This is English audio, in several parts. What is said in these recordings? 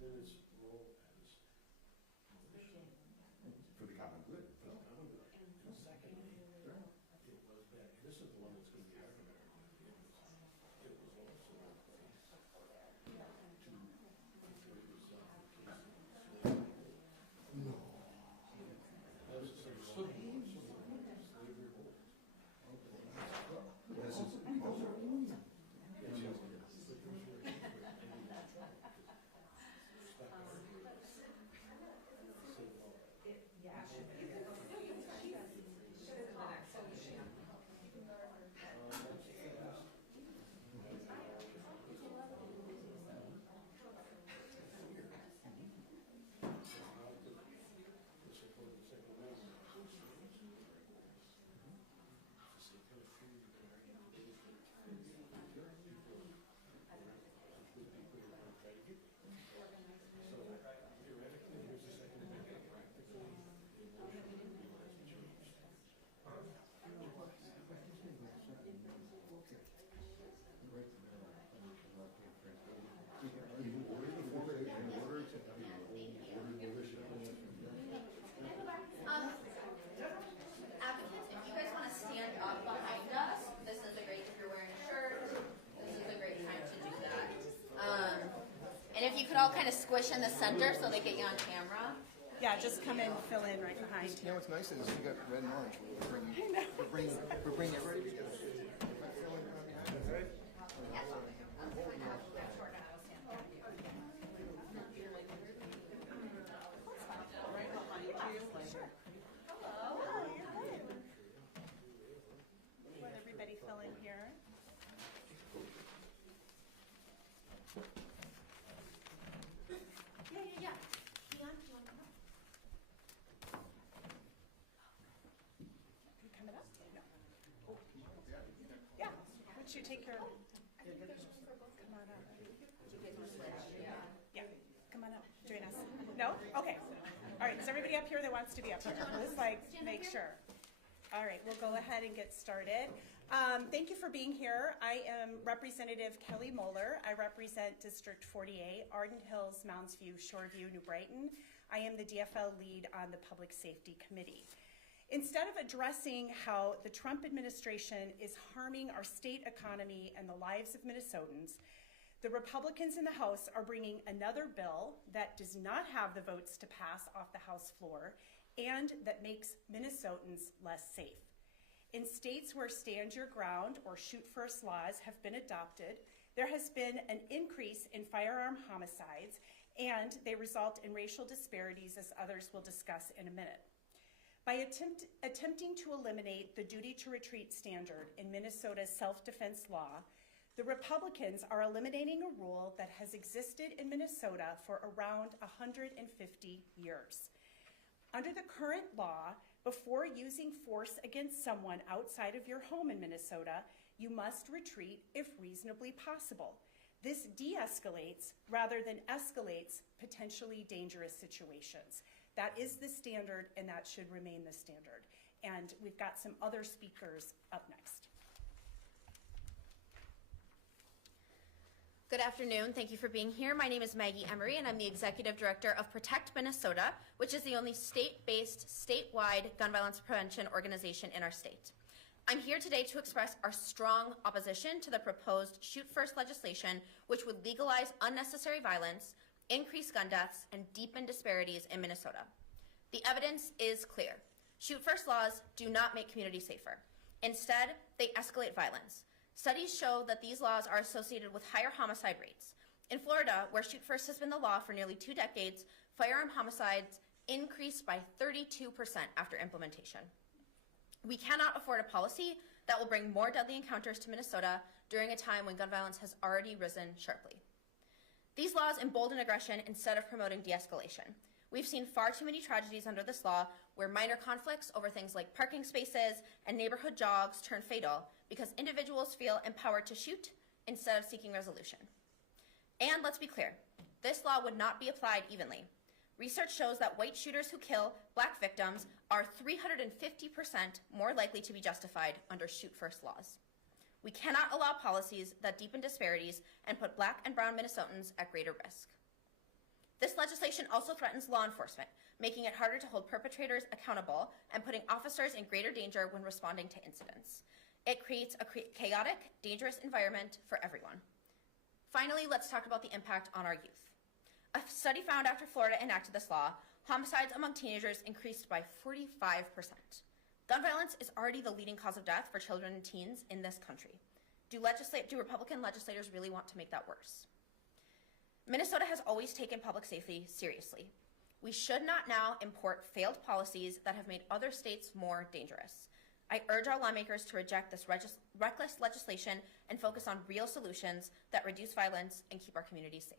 within its role as For the common good. for the common good. And secondly, it was bad. And this is the one that's going to be hard to remember. It was also to portray yourself in case of slavery. No. That was some slavery rules. This is Advocates, if you guys want to stand up behind us, this is a great, if you're wearing a shirt, this is a great time to do that. And if you could all kind of squish in the center so they get you on camera. Yeah, just come and fill in right behind. You know what's nice is you got red and orange. We're bringing everybody together. Let everybody fill in here. Yeah. Leon, do you want to come up? You coming up? No. Yeah. Would you take your? Come on up. Yeah. Come on up. Join us. No? Okay. All right. Is everybody up here that wants to be up here? Just like make sure. All right. We'll go ahead and get started. Thank you for being here. I am Representative Kelly Moeller. I represent District 48, Arden Hills, Mounds View, Shoreview, New Brighton. I am the DFL lead on the Public Safety Committee. Instead of addressing how the Trump administration is harming our state economy and the lives of Minnesotans, the Republicans in the House are bringing another bill that does not have the votes to pass off the House floor and that makes Minnesotans less safe. In states where stand your ground or shoot first laws have been adopted, there has been an increase in firearm homicides, and they result in racial disparities, as others will discuss in a minute. By attempting to eliminate the duty to retreat standard in Minnesota's self-defense law, the Republicans are eliminating a rule that has existed in Minnesota for around 150 years. Under the current law, before using force against someone outside of your home in Minnesota, you must retreat if reasonably possible. This de-escalates rather than escalates potentially dangerous situations. That is the standard, and that should remain the standard. And we've got some other speakers up next. Good afternoon. Thank you for being here. My name is Maggie Emery, and I'm the Executive Director of Protect Minnesota, which is the only state-based, statewide gun violence prevention organization in our state. I'm here today to express our strong opposition to the proposed Shoot First legislation, which would legalize unnecessary violence, increase gun deaths, and deepen disparities in Minnesota. The evidence is clear. Shoot First laws do not make communities safer. Instead, they escalate violence. Studies show that these laws are associated with higher homicide rates. In Florida, where Shoot First has been the law for nearly 2 decades, firearm homicides increased by 32% after implementation. We cannot afford a policy that will bring more deadly encounters to Minnesota during a time when gun violence has already risen sharply. These laws embolden aggression instead of promoting de-escalation. We've seen far too many tragedies under this law where minor conflicts over things like parking spaces and neighborhood jogs turn fatal because individuals feel empowered to shoot instead of seeking resolution. And let's be clear, this law would not be applied evenly. Research shows that white shooters who kill black victims are 350% more likely to be justified under Shoot First laws. We cannot allow policies that deepen disparities and put black and brown Minnesotans at greater risk. This legislation also threatens law enforcement, making it harder to hold perpetrators accountable and putting officers in greater danger when responding to incidents. It creates a chaotic, dangerous environment for everyone. Finally, let's talk about the impact on our youth. A study found after Florida enacted this law, homicides among teenagers increased by 45%. Gun violence is already the leading cause of death for children and teens in this country. Do Republican legislators really want to make that worse? Minnesota has always taken public safety seriously. We should not now import failed policies that have made other states more dangerous. I urge our lawmakers to reject this reckless legislation and focus on real solutions that reduce violence and keep our communities safe.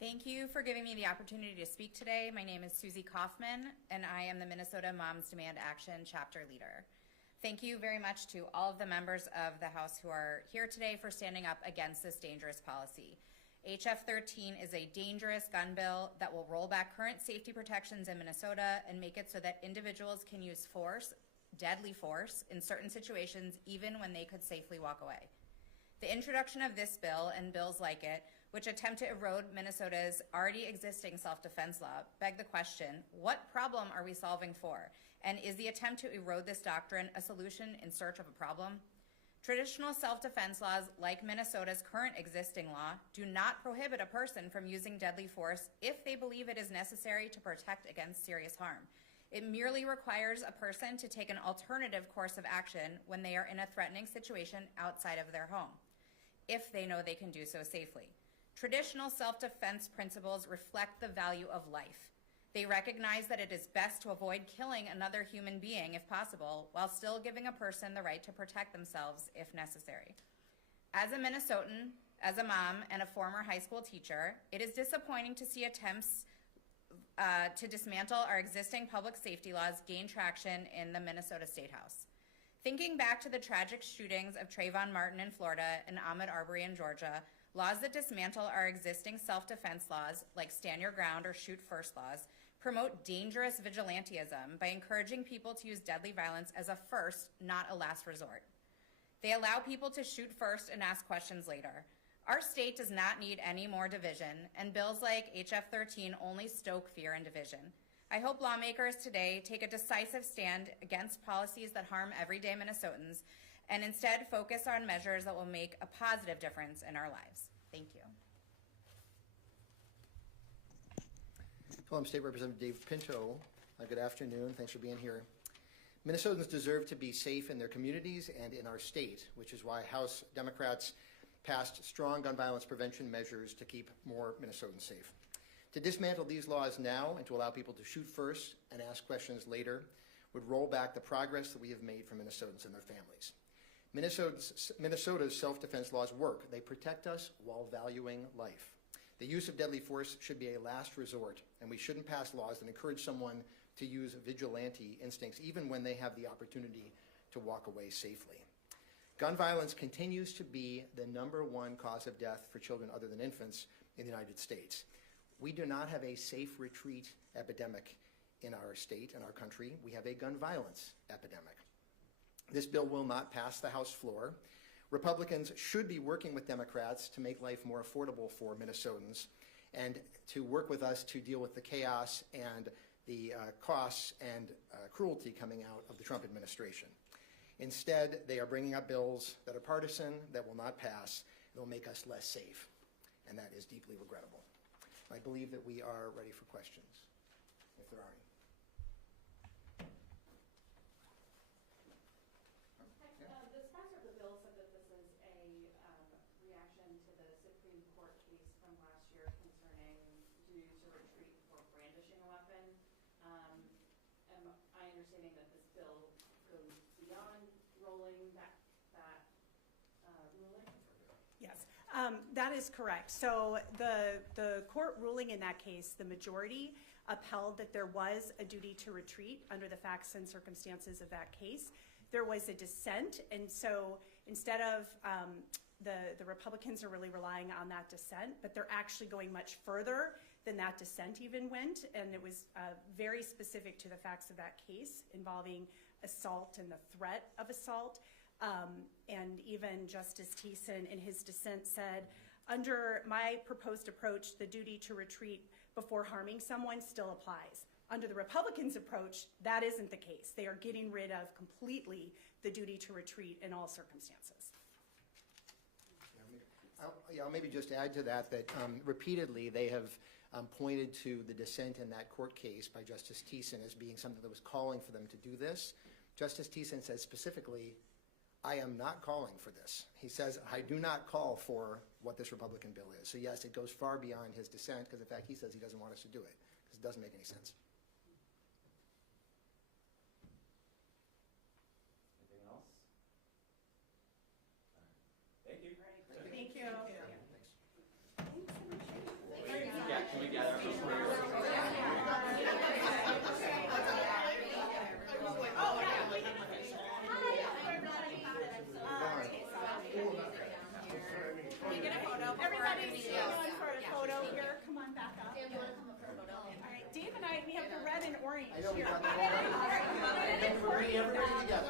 Thank you for giving me the opportunity to speak today. My name is Susie Kaufman, and I am the Minnesota Moms Demand Action chapter leader. Thank you very much to all of the members of the House who are here today for standing up against this dangerous policy. HF 13 is a dangerous gun bill that will roll back current safety protections in Minnesota and make it so that individuals can use force, deadly force, in certain situations even when they could safely walk away. The introduction of this bill and bills like it, which attempt to erode Minnesota's already existing self-defense law, beg the question, what problem are we solving for? And is the attempt to erode this doctrine a solution in search of a problem? Traditional self-defense laws, like Minnesota's current existing law, do not prohibit a person from using deadly force if they believe it is necessary to protect against serious harm. It merely requires a person to take an alternative course of action when they are in a threatening situation outside of their home, if they know they can do so safely. Traditional self-defense principles reflect the value of life. They recognize that it is best to avoid killing another human being if possible, while still giving a person the right to protect themselves if necessary. As a Minnesotan, as a mom, and a former high school teacher, it is disappointing to see attempts to dismantle our existing public safety laws gain traction in the Minnesota State House. Thinking back to the tragic shootings of Trayvon Martin in Florida and Ahmaud Arbery in Georgia, laws that dismantle our existing self-defense laws, like Stand Your Ground or Shoot First laws, promote dangerous vigilantism by encouraging people to use deadly violence as a first, not a last resort. They allow people to shoot first and ask questions later. Our state does not need any more division, and bills like HF 13 only stoke fear and division. I hope lawmakers today take a decisive stand against policies that harm everyday Minnesotans and instead focus on measures that will make a positive difference in our lives. Thank you. Hello, I'm State Representative Dave Pinto. Good afternoon. Thanks for being here. Minnesotans deserve to be safe in their communities and in our state, which is why House Democrats passed strong gun violence prevention measures to keep more Minnesotans safe. To dismantle these laws now and to allow people to shoot first and ask questions later would roll back the progress that we have made for Minnesotans and their families. Minnesota's self-defense laws work. They protect us while valuing life. The use of deadly force should be a last resort, and we shouldn't pass laws that encourage someone to use vigilante instincts even when they have the opportunity to walk away safely. Gun violence continues to be the #1 cause of death for children other than infants in the United States. We do not have a safe retreat epidemic in our state and our country. We have a gun violence epidemic. This bill will not pass the House floor. Republicans should be working with Democrats to make life more affordable for Minnesotans and to work with us to deal with the chaos and the costs and cruelty coming out of the Trump administration. Instead, they are bringing up bills that are partisan, that will not pass, and will make us less safe, and that is deeply regrettable. I believe that we are ready for questions, if there are any. The sponsor of the bill said that this is a reaction to the Supreme Court case from last year concerning duty to retreat for brandishing a weapon. Am I understanding that this bill goes beyond rolling that ruling? Yes, that is correct. So the court ruling in that case, the majority upheld that there was a duty to retreat under the facts and circumstances of that case. There was a dissent, and so instead of the Republicans are really relying on that dissent, but they're actually going much further than that dissent even went, and it was very specific to the facts of that case involving assault and the threat of assault. And even Justice Thiessen in his dissent said Under my proposed approach, the duty to retreat before harming someone still applies. Under the Republicans' approach, that isn't the case. They are getting rid of completely the duty to retreat in all circumstances. I'll maybe just add to that repeatedly they have pointed to the dissent in that court case by Justice Thiessen as being something that was calling for them to do this. Justice Thiessen says specifically, I am not calling for this. He says, I do not call for what this Republican bill is. So yes, it goes far beyond his dissent because in fact he says he doesn't want us to do it because it doesn't make any sense. Anything else? Thank you. Thank you. Yeah, can we gather up those prayers? Everybody going for a photo here. Come on back up. All right, Dave and I, we have the red and orange I know we here. got the whole. Bring everybody together.